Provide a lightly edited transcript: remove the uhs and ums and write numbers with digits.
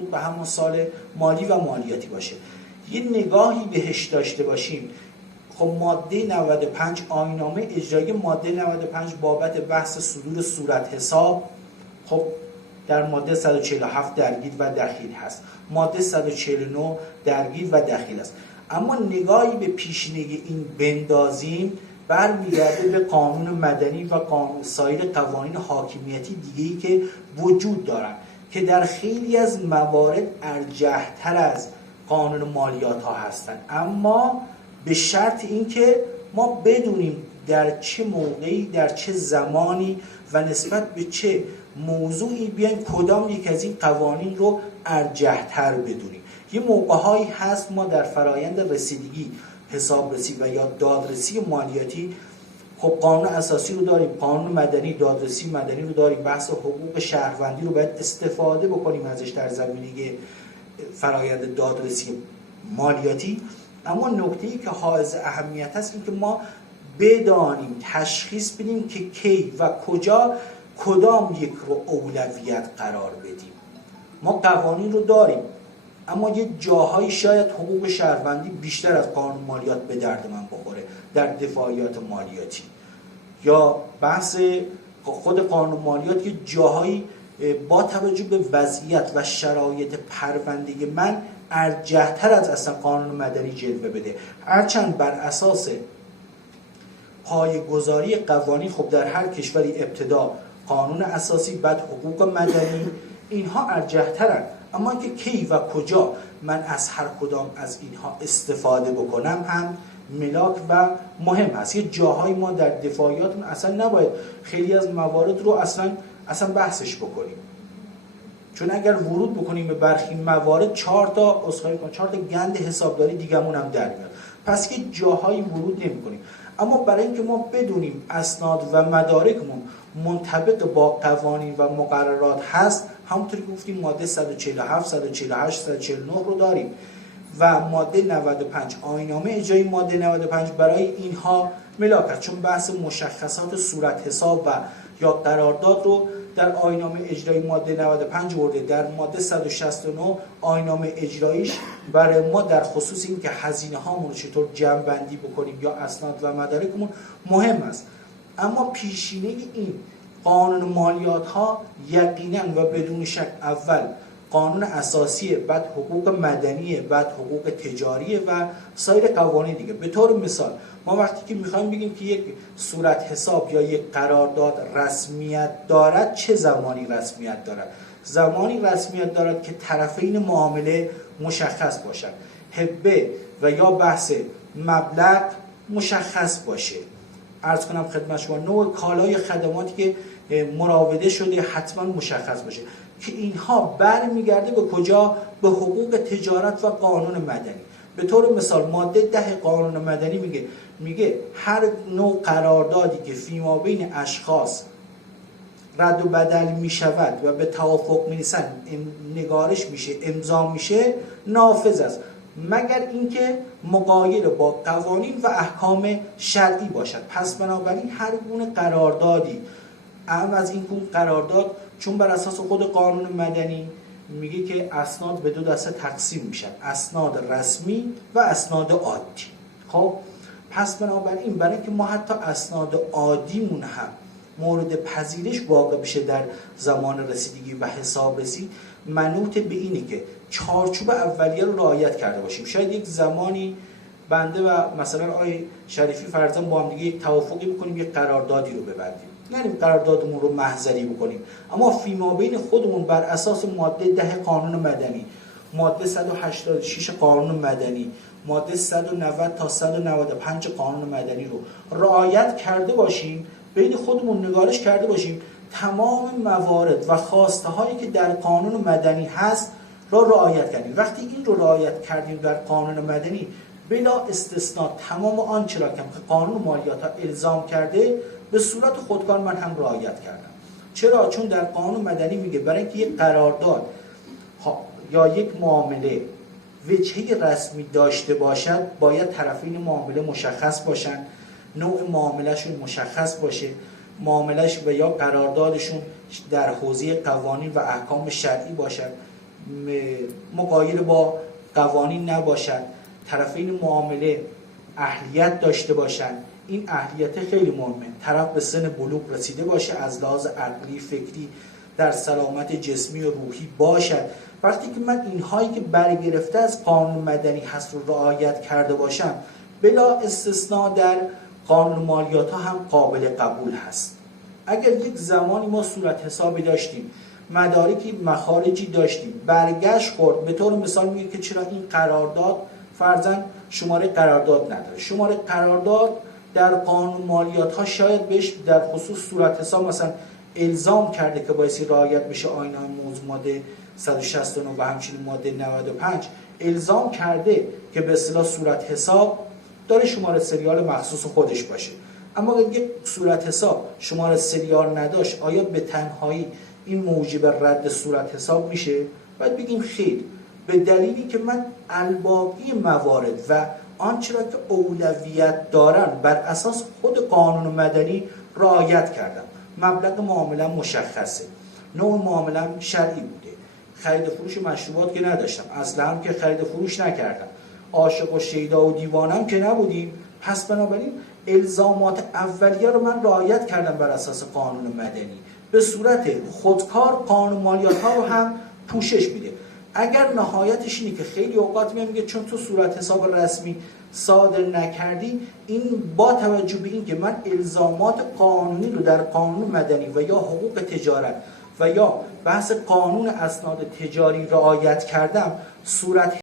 مربوط به همون سال مالی و مالیاتی باشه. یه نگاهی بهش داشته باشیم. خب ماده 95 آیین‌نامه اجرایی ماده 95 بابت بحث صدور صورت حساب خب در ماده 147 درگیر و دخیل هست، ماده 149 درگیر و دخیل است. اما نگاهی به پیشینه این بندازیم برمیگرده به قانون مدنی و سایر قوانین حاکمیتی دیگه‌ای که وجود دارند که در خیلی از موارد ارجح‌تر از قانون مالیات ها هستند، اما به شرط اینکه ما بدونیم در چه موقعی، در چه زمانی و نسبت به چه موضوعی بیایم کدام یک از این قوانین رو ارجح‌تر بدونیم. یه موقع‌هایی هست ما در فرایند رسیدگی، حسابرسی و یا دادرسی مالیاتی خب قانون اساسی رو داریم، قانون مدنی، دادرسی مدنی رو داریم، بحث حقوق شهروندی رو باید استفاده بکنیم ازش در زمینه فرایند دادرسی مالیاتی. اما نکته‌ای که حائز اهمیت است این که ما بدانیم تشخیص بدیم که کی و کجا کدام یک رو اولویت قرار بدیم. ما قوانین رو داریم اما یه جاهایی شاید حقوق شهروندی بیشتر از قانون مالیات به درد من بخوره در دفاعیات مالیاتی، یا بحث خود قانون مالیات یه جاهایی با توجه به وضعیت و شرایط پرونده من ارجح‌تر از اصلا قانون مدنی جلوه بده. هرچند بر اساس پایه‌گذاری قوانین خب در هر کشوری ابتدا قانون اساسی بعد حقوق مدنی اینها ارجح‌ترن، اما که کی و کجا من از هر کدام از اینها استفاده بکنم هم ملاک و مهم هست. یه جاهای ما در دفاعیاتون اصلا نباید خیلی از موارد رو اصلا بحثش بکنیم، چون اگر ورود بکنیم به برخی موارد 4 تا گند حسابداری دیگمون هم در میاد، پس یه جاهایی ورود نمی‌کنیم. اما برای اینکه ما بدونیم اسناد و مدارکمون منطبق با قوانین و مقررات هست، همونطوری که گفتیم ماده 147 148 149 رو داریم و ماده 95 آیین‌نامه اجرایی ماده 95 برای اینها ملاک است، چون بحث مشخصات صورت حساب و یا قرارداد رو در آیین‌نامه اجرایی ماده 95 ورده. در ماده 169 آیین‌نامه اجراییش برای ما در خصوص این که هزینه هامون رو چطور جمع بندی بکنیم یا اسناد و مدارکمون مهم است. اما پیشینه این قانون مالیات ها یقینا و بدون شک اول قانون اساسی، بعد حقوق مدنی، بعد حقوق تجاری و سایر قوانین دیگه. به طور مثال ما وقتی که میخوایم بگیم که یک صورت حساب یا یک قرارداد رسمیت دارد، چه زمانی رسمیت دارد؟ زمانی رسمیت دارد که طرفین معامله مشخص باشد، هبه و یا بحث مبلغ مشخص باشه. عرض کنم خدمت شما نوع کالای خدماتی که مراوده شده حتما مشخص باشه که اینها برمیگرده به کجا؟ به حقوق تجارت و قانون مدنی. به طور مثال ماده 10 قانون مدنی میگه هر نوع قراردادی که فیما بین اشخاص رد و بدل میشود و به توافق میرسن، نگارش میشه، امضا میشه، نافذ است، مگر اینکه مغایر با قوانین و احکام شرعی باشد. پس بنابراین هر گونه قراردادی، اهم از این گونه قرارداد چون بر اساس خود قانون مدنی میگه که اسناد به دو دسته تقسیم میشن، اسناد رسمی و اسناد عادی. خب پس بنابراین برای اینکه ما حتی اسناد عادیمون هم مورد پذیرش واقع بشه در زمان رسیدگی و حسابرسی، منوط به اینه که چارچوب اولیه رو رعایت کرده باشیم. شاید یک زمانی بنده و مثلا آقای شریفی فرضاً با هم دیگه یک توافقی بکنیم، یک قراردادی رو ببندیم، نریم قراردادمون رو محضری بکنیم، اما فیما بین خودمون بر اساس ماده 10 قانون مدنی، ماده 186 قانون مدنی، ماده 190 تا 195 قانون مدنی رو رعایت کرده باشیم، بین خودمون نگارش کرده باشیم، تمام موارد و خواسته هایی که در قانون مدنی هست را رعایت کردیم. وقتی این رو رعایت کردیم در قانون مدنی، بلا استثناء تمام آنچه را که قانون مالیات ها الزام کرده به صورت خودکار من هم رعایت کردم. چرا؟ چون در قانون مدنی میگه برای اینکه یک قرارداد یا یک معامله وجهه رسمی داشته باشد باید طرفین معامله مشخص باشند، نوع معاملهشون مشخص باشه، معاملهش و یا قراردادشون در حوزه قوانین و احکام شرعی باشد، مغایر با قوانین نباشد، طرفین معامله اهلیت داشته باشند. این اهلیت خیلی مهمه، طرف به سن بلوغ رسیده باشه، از لحاظ عقلی فکری در سلامت جسمی و روحی باشد. وقتی که من اینهایی که برگرفته از قانون مدنی هست رو رعایت کرده باشم، بلا استثناء در قانون مالیات ها هم قابل قبول هست. اگر یک زمانی ما صورت حسابی داشتیم، مدارکی مخارجی داشتیم، برگشت خورد، به طور مثال میگه که چرا این قرارداد فرضاً شماره قرارداد نداره. شماره قرارداد در قانون مالیات ها شاید بهش در خصوص صورت حساب مثلا الزام کرده که بایستی رعایت بشه، آیین موضوع ماده 169 و همچنین ماده 95 الزام کرده که به اصطلاح صورت حساب داره شماره سریال مخصوص خودش باشه. اما اگر یک صورت حساب شماره سریال نداشت، آیا به تنهایی این موجب رد صورت حساب میشه؟ باید بگیم خیر، به دلیلی که من الباقی موارد و آنچه را که اولویت دارن بر اساس خود قانون مدنی رعایت کردم. مبلغ معامله مشخصه، نوع معامله شرعی بوده، خرید و فروش مشروبات که نداشتم، اصلا هم که خرید و فروش نکردم، عاشق و شیدا و دیوانم که نبودیم. پس بنابراین الزامات اولیه رو من رعایت کردم بر اساس قانون مدنی. به صورت خودکار قانون مالیات ها رو هم پوشش میده. اگر نهایتش اینه که خیلی اوقات میگه چون تو صورت حساب رسمی صادر نکردی، این با توجه به این که من الزامات قانونی رو در قانون مدنی و یا حقوق تجارت و یا بحث قانون اسناد تجاری رعایت کردم، صورت